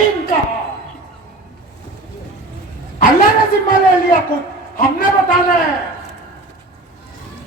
आलमीन कहा। अल्लाह ने जिम्मा ले लिया खुद, हमने बताना है,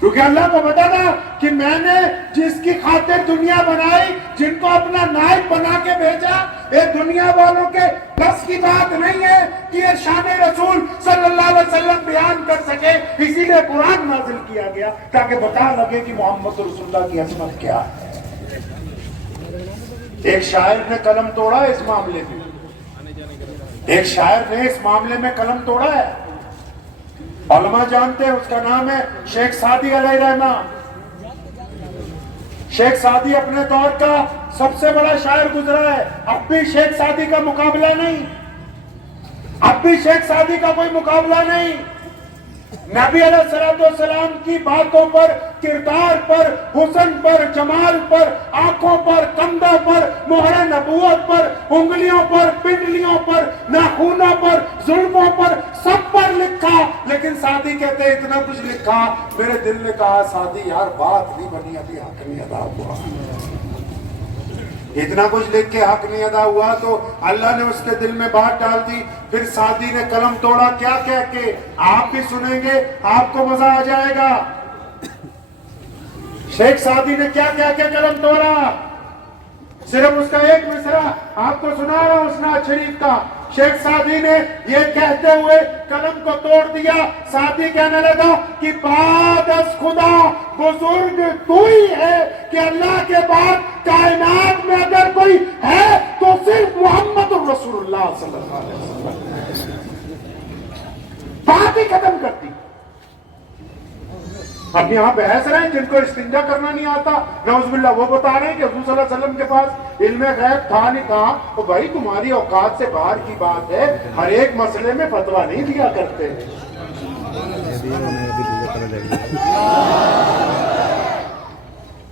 क्योंकि अल्लाह को पता था कि मैंने जिसकी खातिर दुनिया बनाई, जिनको अपना नायब बना के भेजा, ये दुनिया वालों के बस की बात नहीं है कि ये शान रसूल सल्लल्लाहु अलैहि वसल्लम बयान कर सके। इसीलिए कुरान नाजिल किया गया ताकि बता लगे कि मोहम्मद रसूलुल्लाह की अजमत क्या है। एक शायर ने कलम तोड़ा इस मामले में, एक शायर ने इस मामले में कलम तोड़ा है, उलमा जानते हैं, उसका नाम है शेख सादी अलैहि रहमा। शेख सादी अपने दौर का सबसे बड़ा शायर गुजरा है। अब भी शेख सादी का मुकाबला नहीं, अब भी शेख सादी का कोई मुकाबला नहीं। नबी अलैहिस्सलाम की बातों पर, किरदार पर, हुस्न पर, जमाल पर, आंखों पर, कंधों पर, मोहर नबूवत पर, उंगलियों पर, पिंडलियों पर, नाखूनों पर, जुल्फों पर, सब पर लिखा। लेकिन सादी कहते हैं इतना कुछ लिखा, मेरे दिल ने कहा सादी यार बात नहीं बनी, अभी हक नहीं अदा हुआ। इतना कुछ लिख के हक नहीं अदा हुआ तो अल्लाह ने उसके दिल में बात डाल दी। फिर सादी ने कलम तोड़ा, क्या कह के, आप भी सुनेंगे, आपको मजा आ जाएगा। शेख सादी ने क्या कह के कलम तोड़ा, सिर्फ उसका एक मिसरा आपको सुना रहा हूं उसनाद शरीफ का। शेख सादी ने ये कहते हुए कलम को तोड़ दिया। सादी कहने लगा कि बाद अस खुदा बुजुर्ग तू ही है, कि अल्लाह के बाद कायनात में अगर कोई है तो सिर्फ मोहम्मद रसूलुल्लाह सल्लल्लाहु अलैहि वसल्लम। बात ही खत्म कर दी। अब यहाँ बहस रहे हैं जिनको इस्तिंजा करना नहीं आता, नौजुबिल्लाह, वो बता रहे हैं कि हुजूर सल्लल्लाहु अलैहि वसल्लम के पास इल्मे गैब था नहीं था। तो भाई तुम्हारी औकात से बाहर की बात है, हर एक मसले में फतवा नहीं दिया करते।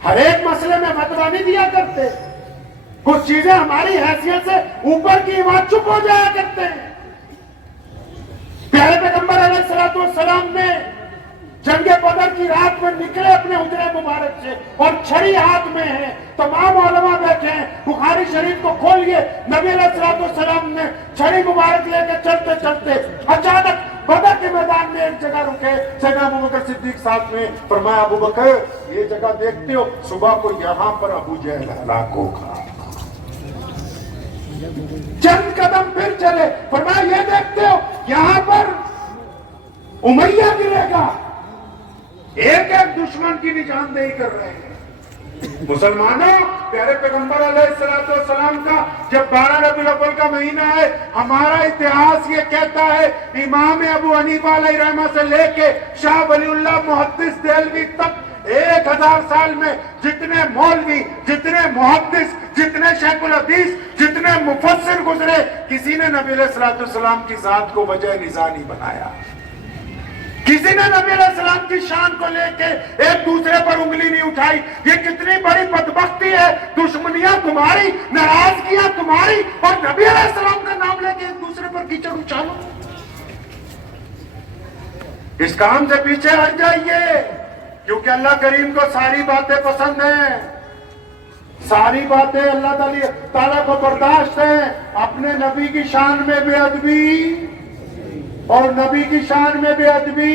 हर एक मसले में फतवा नहीं दिया करते। कुछ चीजें हमारी हैसियत से ऊपर की बात चुप हो जाया करते हैं। प्यारे पैगंबर अलैहिस्सलातु वस्सलाम ने जंगे बदर की रात में निकले अपने हुजरे मुबारक से और छड़ी हाथ में है। तमाम उलमा बैठे हैं, बुखारी शरीफ को खोलिए। नबी अलैहिस्सलातु वस्सलाम ने छड़ी मुबारक लेकर चलते चलते अचानक बदर के मैदान में एक जगह रुके। सैयदना अबू बकर सिद्दीक साथ में फरमाया, अबू बकर ये जगह देखते हो, सुबह को यहाँ पर अबू जहल हलाक होगा। चंद कदम फिर चले, फरमाया ये देखते हो यहाँ पर उमैया गिरेगा। एक एक दुश्मन की निशानदेही कर रहे हैं। मुसलमानों, प्यारे पैगंबर अलैहिस्सलातु वस्सलाम का जब 12 रबीउल अव्वल का महीना है, हमारा इतिहास ये कहता है इमाम अबू हनीफा अलैहि रहमा से लेके शाह वलीउल्लाह मुहद्दिस देहलवी तक 1000 साल में जितने मौलवी, जितने मुहद्दिस, जितने शेखुल हदीस, जितने मुफस्सिर गुजरे, किसी ने नबी अलैहिस्सलातु वस्सलाम की जात को वजह निज़ा नहीं बनाया। किसी ने नबी अलैहिस्सलाम की शान को लेके एक दूसरे पर उंगली नहीं उठाई। ये कितनी बड़ी बदबख्ती है, दुश्मनियां तुम्हारी, नाराजगियां तुम्हारी, और नबी अलैहिस्सलाम का नाम लेके एक दूसरे पर कीचड़ उछालो। इस काम से पीछे हट जाइए, क्योंकि अल्लाह करीम को सारी बातें पसंद हैं, सारी बातें अल्लाह ताला को बर्दाश्त है। अपने नबी की शान में बेअदबी और नबी की शान में बेअदबी,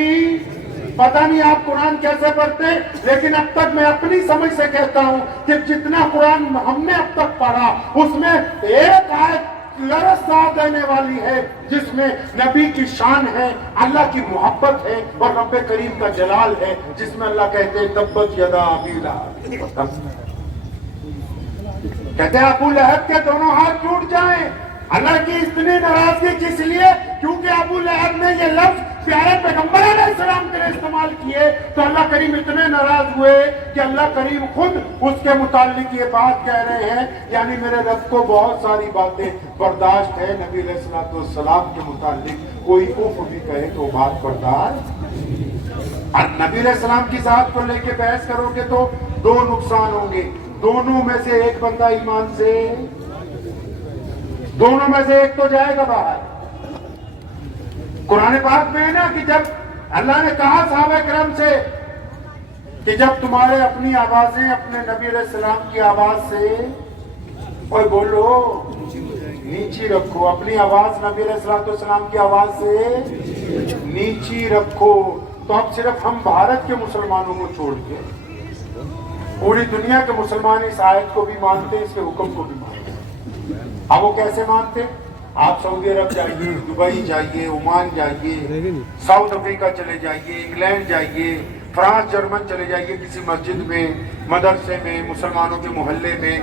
पता नहीं आप कुरान कैसे पढ़ते, लेकिन अब तक मैं अपनी समझ से कहता हूं कि जितना कुरान हमने अब तक पढ़ा उसमें एक आयत लरज़ा देने वाली है जिसमें नबी की शान है, अल्लाह की मोहब्बत है और रब्बे करीम का जलाल है, जिसमें अल्लाह कहते हैं तब्बत यदा अबी लहब, कहते हैं अबू लहब के दोनों हाथ टूट जाएं। अल्लाह की इतनी नाराजगी किस लिए? क्योंकि अबू लहब ने ये लफ्ज प्यारे पैगंबर अलैहिस्सलाम के लिए इस्तेमाल किए, तो अल्लाह करीम इतने नाराज हुए कि अल्लाह करीम खुद उसके मुताल्लिक ये बात कह रहे हैं, यानी मेरे रब को बहुत सारी बातें बर्दाश्त है, नबी अलैहिस्सलातु वस्सलाम के मुताल्लिक कोई उफ भी कहे तो बात बर्दाश्त। और नबी अलैहिस्सलाम की जात को लेके बहस करोगे तो दो नुकसान होंगे, दोनों में से एक बंदा ईमान से, दोनों में से एक तो जाएगा बाहर। कुरान पाक में है ना कि जब अल्लाह ने कहा सहाबा किराम से कि जब तुम्हारे अपनी आवाजें अपने नबी अलैहिस्सलाम की आवाज से और बोलो نیچی رکھو اپنی آواز نبی علیہ السلام کی آواز سے نیچی رکھو. تو اب صرف ہم بھارت کے مسلمانوں کو چھوڑ کے پوری دنیا کے مسلمان اس آیت کو بھی مانتے ہیں, اس کے حکم کو بھی مانتے ہیں. اب وہ کیسے مانتے؟ آپ سعودی عرب جائیے, دبئی جائیے, عمان جائیے, ساؤتھ افریقہ چلے جائیے, انگلینڈ جائیے, فرانس جرمن چلے جائیے, کسی مسجد میں, مدرسے میں, مسلمانوں کے محلے میں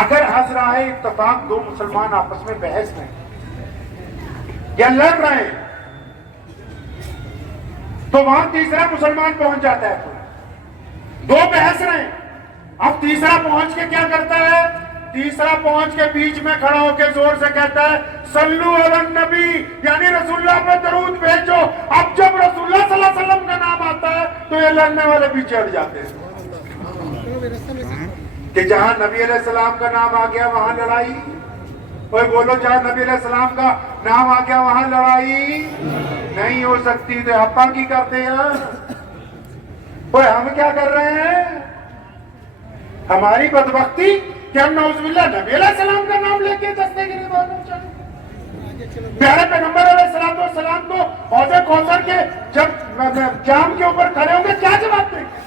اگر حضر آئے اتفاق دو مسلمان آپس میں بحث میں یا لڑ رہے ہیں تو وہاں تیسرا مسلمان پہنچ جاتا ہے. دو بحث رہے ہیں, اب تیسرا پہنچ کے کیا کرتا ہے؟ تیسرا پہنچ کے بیچ میں کھڑا ہو کے زور سے کہتا ہے صلو علی النبی, یعنی رسول اللہ پہ درود بھیجو. اب جب رسول اللہ صلی اللہ علیہ وسلم کا نام آتا ہے تو یہ لڑنے والے بھی چڑھ جاتے ہیں کہ جہاں نبی علیہ السلام کا نام آ گیا وہاں لڑائی. کوئی بولو جہاں نبی علیہ السلام کا نام آ گیا وہاں لڑائی نہیں ہو سکتی. تو اپا کی کرتے ہیں, کوئی ہم کیا کر رہے ہیں؟ ہماری بدبختی کہ ہم نعوذ باللہ نبی علیہ السلام کا نام لے کے دستے گیری بولوں چلے. پیارے پیغمبر علیہ السلام کو حوض کوثر کے جب جام کے اوپر کھڑے ہوں گے کیا جواب دیں گے؟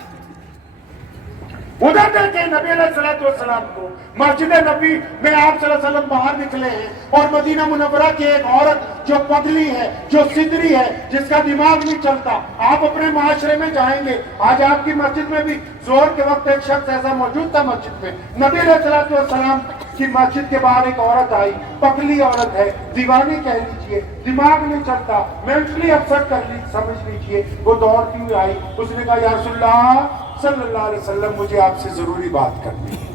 ادھر دیکھیں نبی علیہ السلام کو مسجد نبی میں آپ صلی اللہ علیہ وسلم باہر نکلے ہیں اور مدینہ منورہ کی ایک عورت جو پگلی ہے, جو سدری ہے, جس کا دماغ نہیں چلتا, آپ اپنے معاشرے میں جائیں گے. آج آپ کی مسجد میں بھی ظہر کے وقت ایک شخص ایسا موجود تھا مسجد میں. نبی علیہ السلام کی مسجد کے باہر ایک عورت آئی, پگلی عورت ہے, دیوانی کہہ لیجئے, دماغ نہیں چلتا, مینٹلی اپسٹ کر سمجھ لیجئے. وہ دوڑتی ہوئی آئی, اس نے کہا یا رسول اللہ صلی اللہ علیہ وسلم مجھے آپ سے ضروری بات کرنی ہے.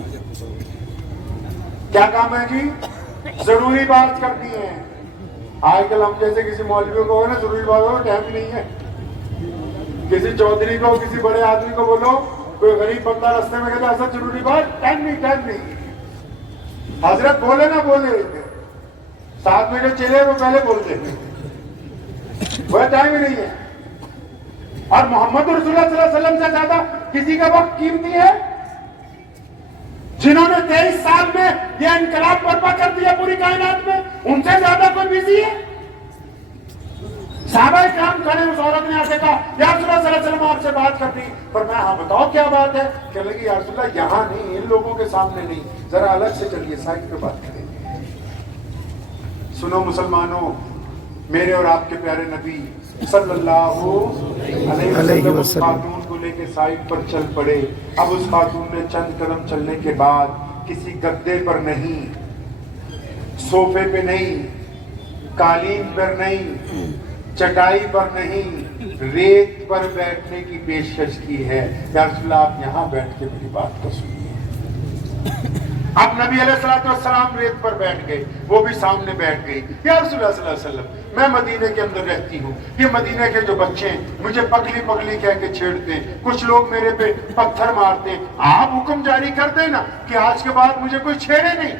کیا کام ہے جی؟ ضروری بات کرنی ہے. آج کل ہم جیسے کسی مولوی کو نا ضروری بات ہو ٹائم ہی نہیں ہے. کسی چودھری کو, کسی بڑے آدمی کو بولو, کوئی غریب بندہ رستے میں کہتا ایسا ضروری بات, ٹائم نہیں. حضرت بولے نہ بولے, ساتھ میں جو چلے وہ پہلے بولتے ہیں, وہ ٹائم ہی نہیں ہے. اور محمد رسول اللہ صلی اللہ علیہ وسلم سے زیادہ کسی کا وقت قیمتی ہے؟ جنہوں نے 23 سال میں یہ انقلاب برپا کر دیا پوری کائنات میں, ان سے زیادہ کوئی بزی ہے؟ صحابہ کرام کھڑے, اس عورت نے آ کے کہا یا رسول اللہ صلی اللہ علیہ وسلم آپ سے بات کرتی. فرمایا ہاں بتاؤ کیا بات ہے؟ کہنے لگی یا رسول اللہ یہاں نہیں, ان لوگوں کے سامنے نہیں, ذرا الگ سے چلیے, سائڈ پہ بات کریں گے. سنو مسلمانوں, میرے اور آپ کے پیارے نبی صلی اللہ علیہ وسلم اس خاتون کو لے کے سائڈ پر چل پڑے. اب اس خاتون نے چند قدم چلنے کے بعد کسی گدے پر نہیں, صوفے پہ نہیں, قالین پر نہیں, چٹائی پر نہیں, ریت پر بیٹھنے کی پیشکش کی ہے. یا رسول اللہ آپ یہاں بیٹھ کے میری بات کو سنیے. اب نبی علیہ السلام ریت پر بیٹھ گئے, وہ بھی سامنے بیٹھ گئی. یا رسول اللہ صلی اللہ علیہ وسلم میں مدینے کے اندر رہتی ہوں, یہ مدینے کے جو بچے ہیں مجھے پگلی کہہ کے چھیڑتے ہیں, کچھ لوگ میرے پہ پتھر مارتے ہیں. آپ حکم جاری کر دیں نا کہ آج کے بعد مجھے کوئی چھیڑے نہیں.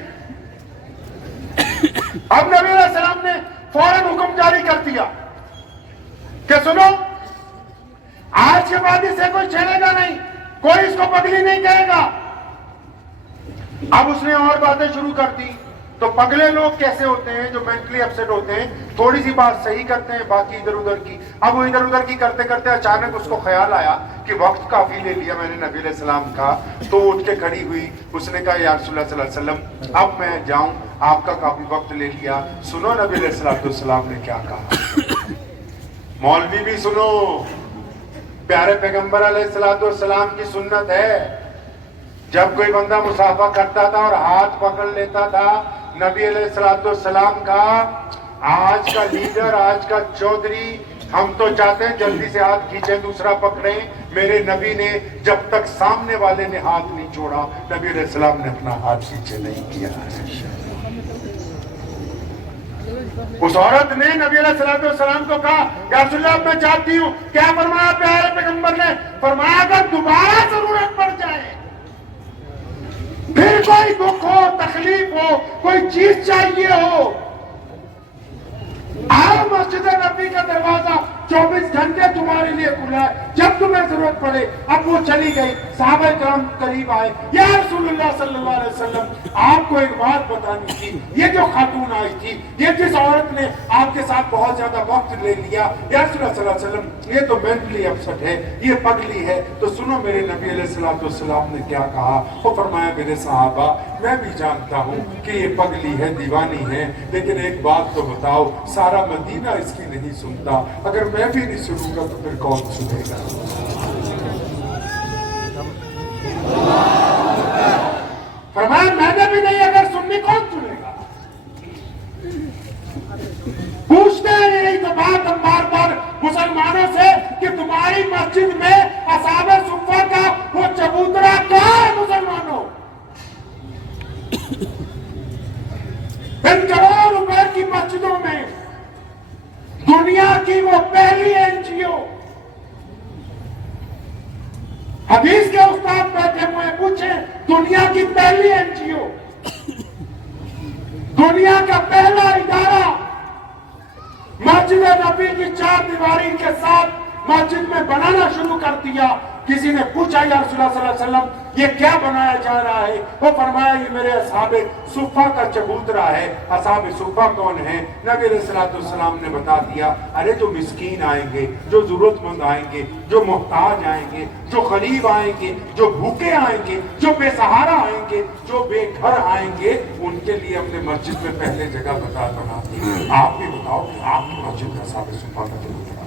اب نبی علیہ السلام نے فوراً حکم جاری کر دیا کہ سنو, آج کے بعد اسے کوئی چھیڑے گا نہیں, کوئی اس کو پگلی نہیں کہے گا. اب اس نے اور باتیں شروع کر دی. تو پگلے لوگ کیسے ہوتے ہیں؟ جو مینٹلی اپسیٹ ہوتے ہیں, تھوڑی سی بات صحیح کرتے ہیں, باقی ادھر ادھر کی. اب وہ ادھر ادھر کی کرتے کرتے اچانک اس کو خیال آیا کہ وقت کافی لے لیا میں نے نبی علیہ السلام کا. تو اٹھ کے کھڑی ہوئی, اس نے کہا یا رسول اللہ صلی اللہ علیہ وسلم اب میں جاؤں, آپ کا کافی وقت لے لیا. سنو نبی علیہ السلام نے کیا کہا. مولوی بھی سنو, پیارے پیغمبر علیہ السلام کی سنت ہے, جب کوئی بندہ مصافحہ کرتا تھا اور ہاتھ پکڑ لیتا تھا نبی علیہ السلام کا, آج کا لیڈر, آج کا چودھری, ہم تو چاہتے ہیں جلدی سے ہاتھ کھینچیں, دوسرا پکڑیں. میرے نبی نے جب تک سامنے والے نے ہاتھ نہیں چھوڑا, نبی علیہ السلام نے اپنا ہاتھ پیچھے نہیں کیا. اس عورت نے نبی علیہ السلام کو کہا یا رسول اللہ میں چاہتی ہوں. کیا فرمایا پیارے پیغمبر نے؟ فرمایا اگر دوبارہ ضرورت پڑ جائے, پھر کوئی دکھ ہو, تکلیف ہو, کوئی چیز چاہیے ہو, آؤ مسجد نبی کا دروازہ 24 گھنٹے تمہارے لیے کھلا ہے, جب تمہیں ضرورت پڑے. اب وہ چلی گئی. सहाबा किराम करीब आए, या रसूलुल्लाह सल्लल्लाहु अलैहि वसल्लम, आपको एक बात बतानी थी, ये जो खातून आई थी, ये जिस औरत ने आपके साथ बहुत ज्यादा वक्त ले लिया, या रसूलुल्लाह सल्लल्लाहु अलैहि वसल्लम, ये तो मेंटली अपसेट है, ये पगली है। तो सुनो मेरे नबी अलैहिस्सलाम ने क्या कहा। वो फरमाया, मेरे सहाबा, मैं भी जानता हूँ कि ये पगली है, दीवानी है, लेकिन एक बात तो बताओ, सारा मदीना इसकी नहीं सुनता, अगर मैं भी नहीं सुनूंगा तो फिर कौन सुनेगा? फरमाया, मैंने भी नहीं, अगर सुननी कौन सुनेगा? पूछते हैं यही तो बात हम बार बार मुसलमानों से कि तुम्हारी मस्जिद में असहाबे सुफ़ा का वो चबूतरा कहाँ है? मुसलमानों, इन करोड़ रुपए की मस्जिदों में दुनिया की वो पहली एनजीओ, हदीस के उस्ताद बैठे हुए पूछे, दुनिया की पहली एनजीओ, दुनिया का पहला इदारा मस्जिद नबी की चार दीवारी के साथ मस्जिद में बनाना शुरू कर दिया। किसी ने पूछा, या रसूलुल्लाह सल्लल्लाहु अलैहि वसल्लम, ये क्या बनाया जा रहा है? वो फरमाया, ये मेरे असहाबे सुफ़ा का चबूतरा है। असहाबे सुफ़ा कौन है? नबी अलैहिस्सलाम ने बता दिया, अरे जो मिस्कीन आएंगे, जो जरूरतमंद आएंगे, जो मोहताज आएंगे, जो गरीब आएंगे, जो भूखे आएंगे, जो बेसहारा आएंगे, जो बेघर आएंगे, उनके लिए हमने मस्जिद में पहले जगह बना दी। आप भी बताओ, आपकी मस्जिद में असहाबे सुफ़ा का चबूतरा